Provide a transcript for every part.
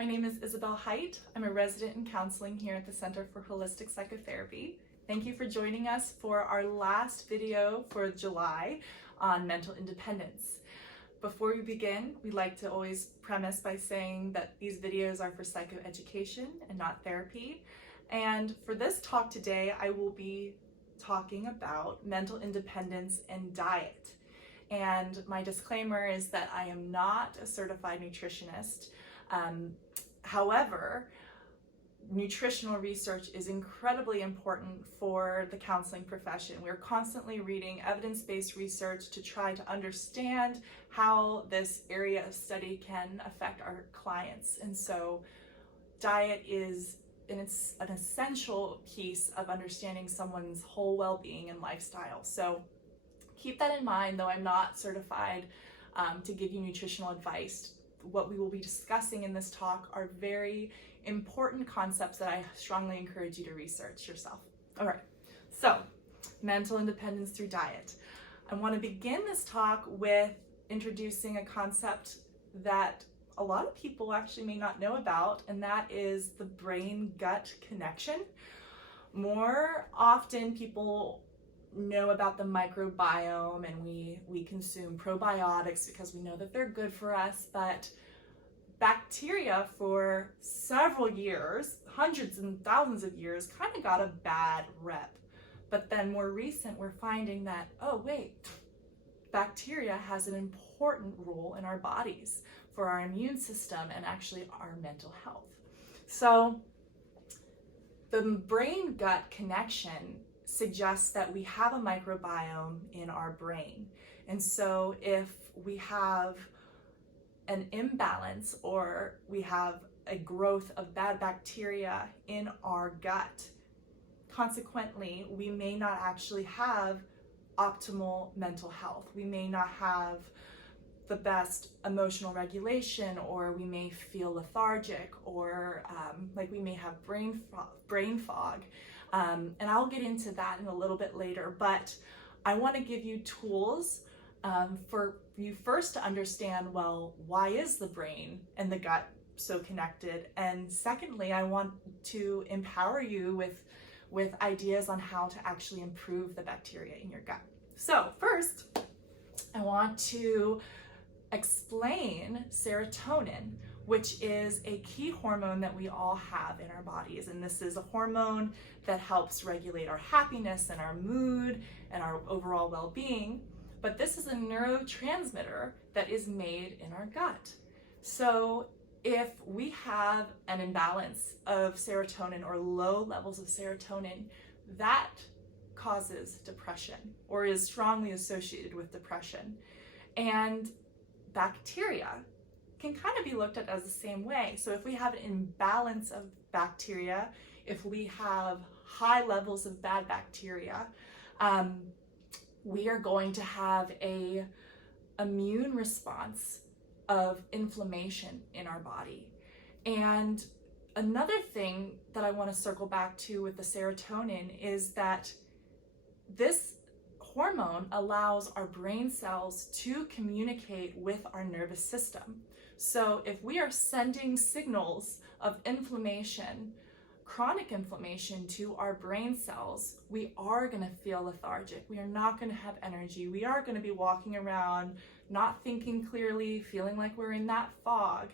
My name is Isabel Height. I'm a resident in counseling here at the Center for Holistic Psychotherapy. Thank you for joining us for our last video for July on mental independence. Before we begin, we like to always premise by saying that these videos are for psychoeducation and not therapy. And for this talk today, I will be talking about mental independence and diet. And my disclaimer is that I am not a certified nutritionist. However, nutritional research is incredibly important for the counseling profession. We're constantly reading evidence-based research to try to understand how this area of study can affect our clients. And so diet is an essential piece of understanding someone's whole well-being and lifestyle. So keep that in mind, though I'm not certified to give you nutritional advice. What we will be discussing in this talk are very important concepts that I strongly encourage you to research yourself. All right, so mental independence through diet. I want to begin this talk with introducing a concept that a lot of people actually may not know about, and that is the brain-gut connection. More often, people know about the microbiome, and we consume probiotics because we know that they're good for us, but bacteria for several years, hundreds and thousands of years, kind of got a bad rep. But then more recent, we're finding that, oh wait, bacteria has an important role in our bodies for our immune system and actually our mental health. So the brain-gut connection suggests that we have a microbiome in our brain. And so if we have an imbalance or we have a growth of bad bacteria in our gut, consequently, we may not actually have optimal mental health. We may not have the best emotional regulation, or we may feel lethargic, or like we may have brain fog. And I'll get into that in a little bit later, but I want to give you tools for you first to understand, well, why is the brain and the gut so connected? And secondly, I want to empower you with ideas on how to actually improve the bacteria in your gut. So first, I want to explain serotonin, which is a key hormone that we all have in our bodies. And this is a hormone that helps regulate our happiness and our mood and our overall well-being. But this is a neurotransmitter that is made in our gut. So if we have an imbalance of serotonin or low levels of serotonin, that causes depression or is strongly associated with depression. And bacteria can kind of be looked at as the same way. So if we have an imbalance of bacteria, if we have high levels of bad bacteria, we are going to have an immune response of inflammation in our body. And another thing that I want to circle back to with the serotonin is that this hormone allows our brain cells to communicate with our nervous system. So if we are sending signals of inflammation, chronic inflammation to our brain cells, we are going to feel lethargic. We are not going to have energy. We are going to be walking around, not thinking clearly, feeling like we're in that fog.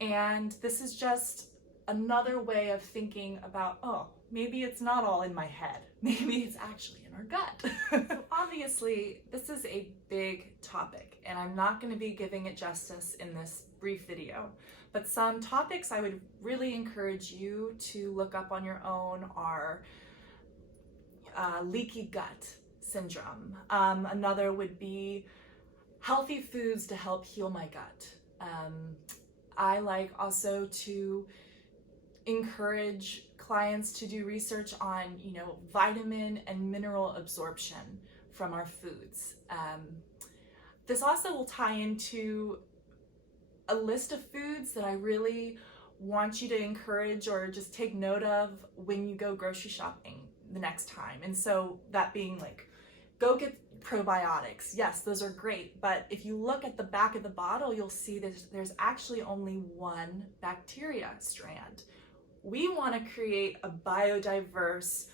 And this is just another way of thinking about, oh, maybe it's not all in my head. Maybe it's actually in our gut. So obviously, this is a big topic, and I'm not going to be giving it justice in this brief video. But some topics I would really encourage you to look up on your own are leaky gut syndrome. Another would be healthy foods to help heal my gut. I like also to encourage clients to do research on, vitamin and mineral absorption from our foods. This also will tie into a list of foods that I really want you to encourage or just take note of when you go grocery shopping the next time. And so that being like, go Probiotics, yes, those are great, but if you look at the back of the bottle, you'll see that there's actually only one bacteria strand. We want to create a biodiverse,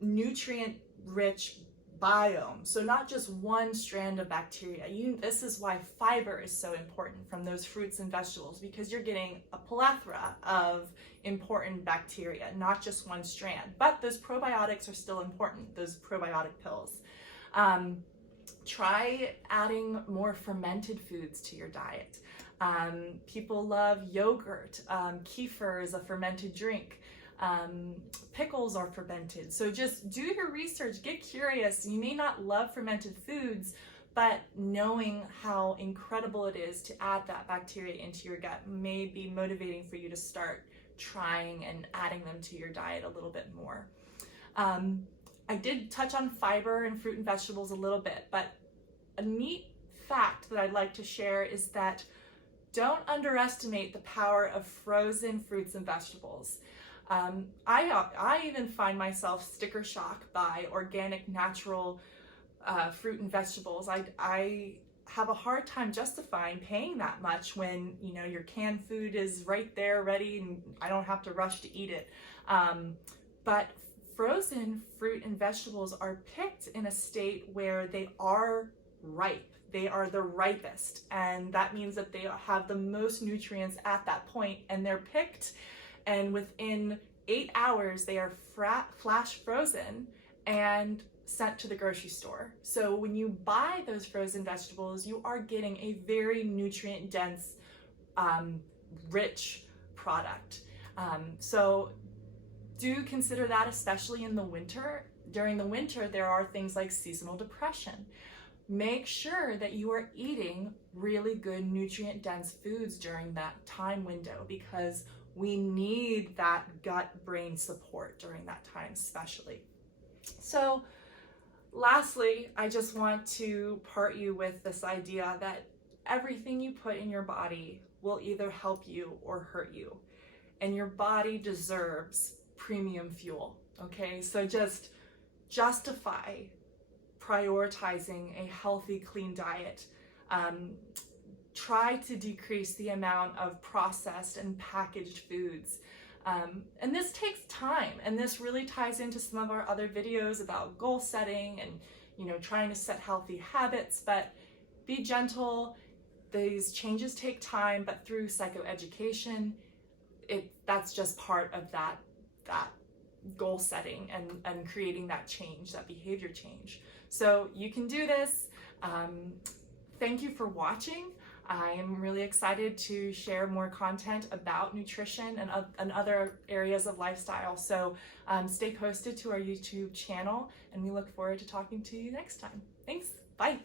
nutrient-rich biome, so not just one strand of bacteria. This is why fiber is so important from those fruits and vegetables, because you're getting a plethora of important bacteria, not just one strand. But those probiotics are still important, those probiotic pills. Try adding more fermented foods to your diet. People love yogurt. Kefir is a fermented drink. Pickles are fermented. So just do your research, get curious. You may not love fermented foods, but knowing how incredible it is to add that bacteria into your gut may be motivating for you to start trying and adding them to your diet a little bit more. I did touch on fiber and fruit and vegetables a little bit, but a neat fact that I'd like to share is that don't underestimate the power of frozen fruits and vegetables. I even find myself sticker shock by organic, natural fruit and vegetables. I have a hard time justifying paying that much when, you know, your canned food is right there ready and I don't have to rush to eat it. But frozen fruit and vegetables are picked in a state where they are ripe. They are the ripest, and that means that they have the most nutrients at that point, and they're picked, and within 8 hours they are flash frozen and sent to the grocery store. So when you buy those frozen vegetables, you are getting a very nutrient dense, rich product. So do consider that, especially in the winter. During the winter, there are things like seasonal depression. Make sure that you are eating really good nutrient dense foods during that time window, because we need that gut-brain support during that time especially. So lastly, I just want to part you with this idea that everything you put in your body will either help you or hurt you, and your body deserves premium fuel. Okay, so just justify prioritizing a healthy, clean diet. Try to decrease the amount of processed and packaged foods. And this takes time, and this really ties into some of our other videos about goal setting and, you know, trying to set healthy habits. But be gentle. These changes take time, but through psychoeducation, that's just part of that goal setting and creating that change, that behavior change. So you can do this. Thank you for watching. I am really excited to share more content about nutrition and other areas of lifestyle. So stay posted to our YouTube channel, and we look forward to talking to you next time. Thanks. Bye.